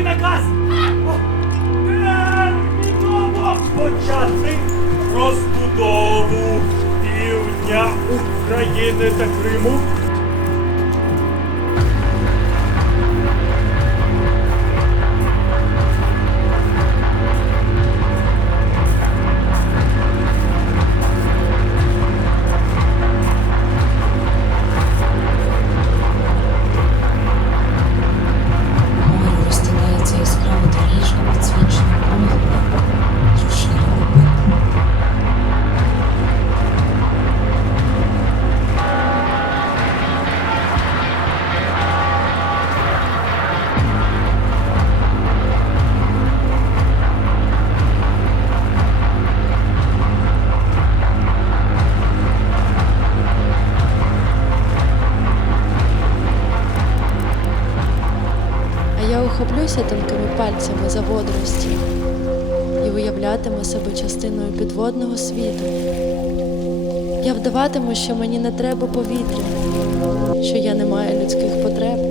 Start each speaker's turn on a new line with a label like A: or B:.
A: Виконуй наказ! Терміново почати розбудову півдня України та Криму.
B: Я ухоплюся тонкими пальцями за водорості і уявлятиму себе частиною підводного світу. Я вдаватиму, що мені не треба повітря, що я не маю людських потреб.